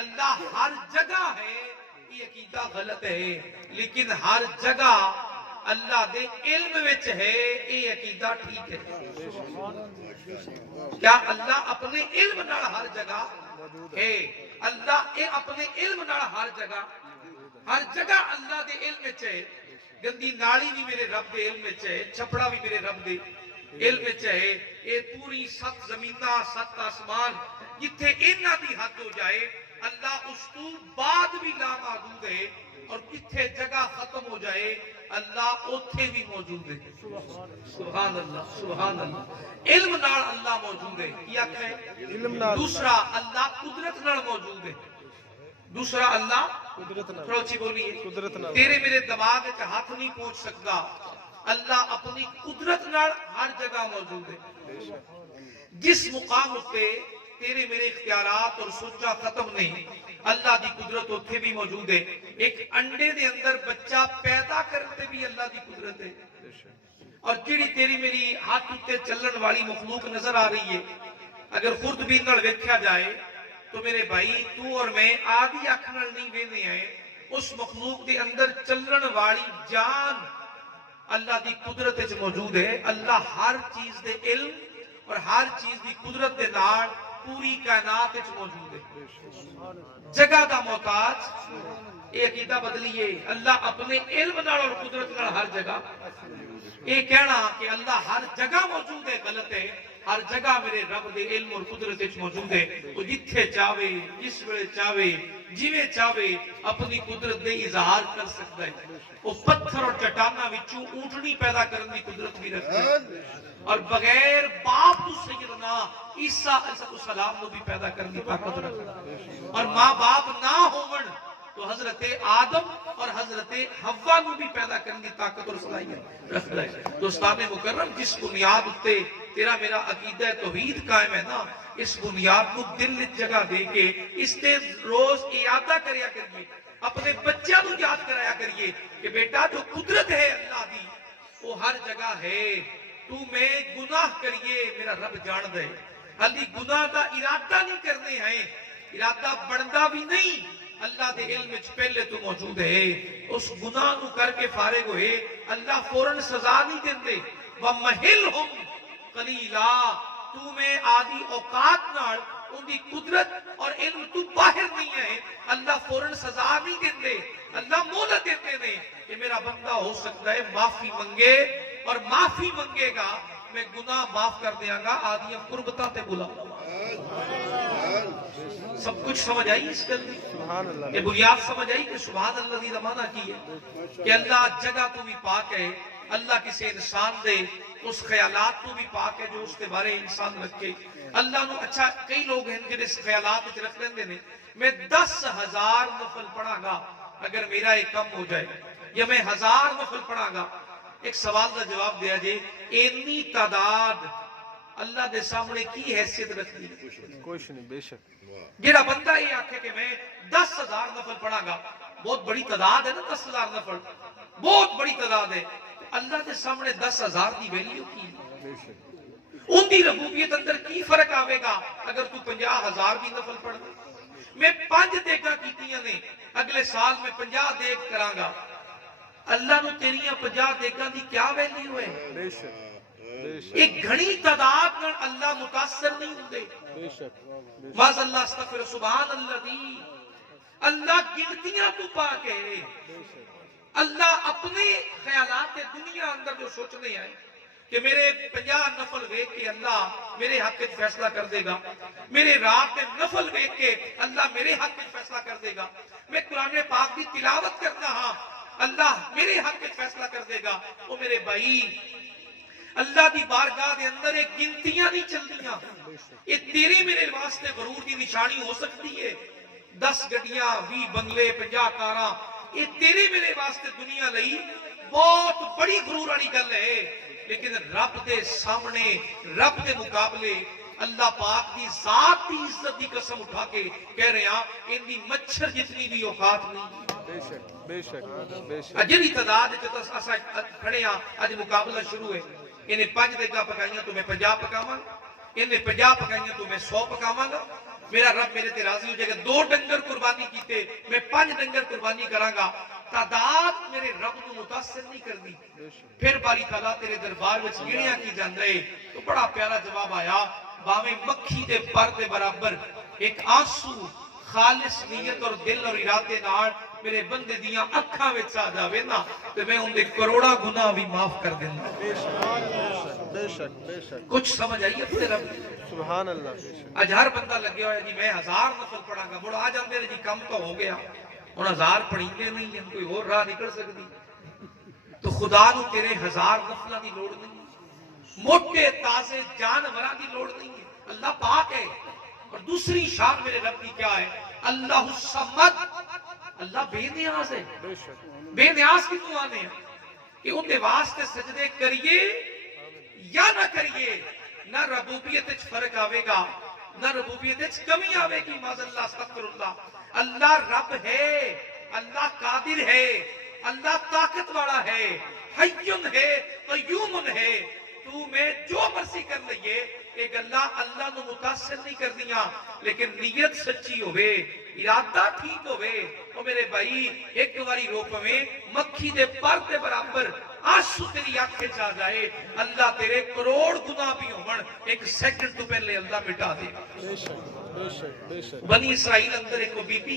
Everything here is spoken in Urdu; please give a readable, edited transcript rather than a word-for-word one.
اللہ ہر جگہ ہے یہ عقیدہ غلط ہے، لیکن ہر جگہ اللہ دے علم وچ ہے یہ عقیدہ ٹھیک ہے۔ کیا اللہ اپنے علم نال ہر جگہ ہے؟ اللہ اپنے علم نال ہر جگہ اللہ دے علم وچ ہے۔ گندی نالی بھی میرے رب دے علم وچ ہے، چھپڑا بھی میرے رب دے علم وچ ہے۔ یہ پوری 7 زمیناں 7 آسمان جتھے انہاں دی حد ہو جائے اللہ اس تو بعد بھی لامحدود ہے، اور جتھے جگہ ختم ہو جائے اللہ اوتھے بھی موجود ہے۔ سبحان اللہ سبحان اللہ۔ علم نال اللہ موجود ہے، کیا کہے؟ دوسرا اللہ قدرت نال موجود ہے۔ دوسرا اللہ تھوڑا اچھی بولیے، تیرے میرے دماغ وچ ہاتھ نہیں پہنچ سکتا، اللہ اپنی قدرت نال ہر جگہ موجود ہے۔ جس مقام اتے تیرے میرے اختیارات اور سوچا ختم نہیں، اللہ دی قدرت اتھے بھی موجود ہے۔ ایک انڈے دے اندر بچہ پیدا کرتے بھی اللہ دی قدرت ہے، اور جڑی تیری میری ہاتھ اتے چلن والی مخلوق نظر آ رہی ہے، اگر خود بھی نڑ ویکھیا جائے تو میرے بھائی تو اور میں آدھی اکھ نال نہیں ویندے ہیں، اس مخلوق دے اندر چلن والی جان اللہ دی قدرت وچ موجود ہے۔ اللہ ہر چیز دے علم اور ہر چیز دی قدرت دے نال پوری کائنات وچ موجود ہے۔ جگہ دا محتاج، یہ عقیدہ بدلیے، اللہ اپنے علم نال اور قدرت نال ہر جگہ۔ یہ کہنا کہ اللہ ہر جگہ موجود ہے غلط ہے۔ ہر جگہ میرے رب دے علم اور قدرت وچ موجود ہے، وہ جتھے چاہے جس ویلے چاہے جویں چاہے اپنی قدرت دے اظہار کر سکتا ہے۔ وہ پتھر اور چٹاناں وچوں اونٹنی پیدا کرنے کی قدرت بھی رکھتا ہے، اور بغیر باپ تو سیدنا عیسیٰ علیہ السلام کو بھی پیدا کرنے کی طاقت رکھتا ہے، اور ماں باپ نہ ہون تو حضرت آدم اور حضرت حوا کو بھی پیدا کرنے کی طاقت اور صلاحیت رکھتا ہے۔ دوستان مکرم، جس بنیاد اتے تیرا میرا عقیدہ توحید قائم ہے نا، اس بنیاد کو دل جگہ دے کے اس تے روز اعادہ کریا کریے، اپنے بچیاں کو یاد کرایا کریے کہ بیٹا جو قدرت ہے اللہ دی وہ ہر جگہ ہے۔ تو میں گناہ کریے میرا رب جان دے، علی گناہ دا ارادہ نہیں کرنے ہیں، ارادہ بڑھدا بھی نہیں، اللہ دے علم وچ پہلے تو موجود ہے۔ اس گناہ نو کر کے فارغ ہوئے اللہ فوراً سزا نہیں دیندے۔ وَمَحِلْهُمْ قَلِيلًا، تو میں آدھی اوقات نال ان دی قدرت اور علم تو باہر نہیں ہے، اللہ فوراً سزا نہیں دیندے، اللہ مہلت دیتے نے کہ میرا بندہ ہو سکتا ہے معافی منگے، اور معافی منگے گا میں گناہ معاف کر دیاں گا، آدھیاں قربتاں تے بلا۔ سب کچھ سمجھ آئی اس گل دی؟ یہ بنیاد سمجھ آئی کہ سبحان اللہ دی زمانہ کی ہے کہ اللہ جگہ تو بھی پاک ہے، اللہ کسی انسان دے اس خیالات تو بھی پاک ہے جو اس کے بارے انسان رکھے۔ اللہ نو اچھا کئی لوگ ہیں جنہیں اس خیالات وچ رکھ لیندے نے، میں 10,000 نفل پڑھا گا اگر میرا ایک کم ہو جائے، یا میں 1000 نفل پڑھا گا۔ ایک سوال کا جواب دیا جائے، اتنی تعداد اللہ دے سامنے کی حیثیت رکھتی ہے؟ کچھ نہیں، بے شک۔ جیڑا بندہ یہ آکھے کہ میں 10,000 نفل پڑھا گا، بہت بڑی تعداد ہے نا 10,000 نفل، بہت بڑی تعداد ہے، اللہ دے سامنے 10,000 دی ویلیو کی؟ ان دی ربوبیت اندر کی فرق آوے گا اگر تو 50,000 بھی نفل پڑھ دے؟ میں 5 دیکھا کیتیاں نے، اگلے سال میں 50 دیکھ کراں گا، اللہ نو تیریاں 50 دیکھاں دی کیا ویلیو ہے؟ بے شک۔ ایک گھنی تعداد میں اللہ متاثر نہیں ہوندے۔ بے شک۔ باز اللہ استغفر سبحان اللہ دی، اللہ گنتیاں تو پاک ہے۔ اللہ اپنے خیالات دنیا اندر جو سوچنے آئے کہ میرے 50 نفل ویک کے اللہ میرے حق وچ فیصلہ کر دے گا، میرے رات کے نفل ویک کے اللہ میرے حق وچ فیصلہ کر دے گا، میں قرآن پاک کی تلاوت کرنا ہاں اللہ میرے حق وچ فیصلہ کر دے گا۔ وہ میرے بھائی اللہ دی بارگاہ دے اندر ایک گنتیاں نہیں چلدیاں، یہ تیری میرے واسطے غرور کی نشانی ہو سکتی ہے۔ 10 گڈیاں، 20 بنگلے، 50 کاراں، یہ تیرے میرے واسطے دنیا لئی بہت بڑی غرور والی گل ہے، لیکن رب دے سامنے، رب دے مقابلے اللہ پاک دی ذات دی عزت دی قسم اٹھا کے کہہ رہے ہیں ان دی مچھر جتنی بھی اوقات نہیں۔ بے شک، بے شک، بے شک۔ اجلی تعداد جو اساں کھڑے ہاں، اج مقابلہ شروع ہے، انہیں 5 دیگاں پکائیاں تو میں 50 پکاواں گا، انہیں 50 پکائیاں تو میں 100 پکاواں گا، میرا رب میرے تے راضی ہو جائے گا. 2 ڈنگر قربانی کیتے میں 5 ڈنگر قربانی کراں گا. تعداد میرے رب کو متاثر نہیں کرنی. پھر باری تعالیٰ تیرے دربار وچ گنیا کی جاندا ہے. تو بڑا پیارا جواب آیا, باویں مکھی دے پر دے برابر ایک آنسو خالص نیت اور دل اور ارادے نال میرے بندے دیاں اکھاں وچ آ جاوے نا تے میں ان دے کروڑا گناہ بھی معاف کر دیندا. بے شک بے شک بے شک. کچھ سمجھ آئی اپنے رب دی؟ سبحان اللہ. بے شک. اج ہر بندہ لگے ہویا جی میں 1000 نفل پڑھاں گا, مڑ آ جاندے نے جی کم تو ہو گیا ہن 1000 پڑھیندے نہیں ہیں, کوئی اور راہ نکل سکدی. تو خدا نو تیرے 1000 نفلاں دی لوڑ نہیں, موٹے تازے جانوراں دی لوڑ نہیں ہے. اللہ پاک ہے. اور دوسری شان میرے رب کی کیا ہے؟ اللہ الصمد. اللہ بے نیاز ہے. بے شک. بے نیاز کی تو آنے ہیں کہ ان دے واسطے سجدے کریے یا نہ کریے, نہ ربوبیت وچ فرق آوے گا نہ ربوبیت وچ کمی آوے گی. معاذ اللہ استغفر اللہ. اللہ رب ہے, اللہ قادر ہے, اللہ طاقت والا ہے, حیٌ ہے, قیوم ہے. تو میں جو مرضی کر لئیے ایک اللہ نو متاثر نہیں کر دیا, لیکن نیت سچی ہوئے, ارادہ ٹھیک ہوئے. اور میرے بھائی ایک باری روپ میں مکھی دے پر دے برابر آنسو تیری آنکھیں چاہ جائے, اللہ تیرے کروڑ گناہ بھی ہون 1 سیکنڈ تو پہلے اللہ مٹا دے گا. بے شک بے شک بے شک. بنی اسرائیل اندر ایک بی بی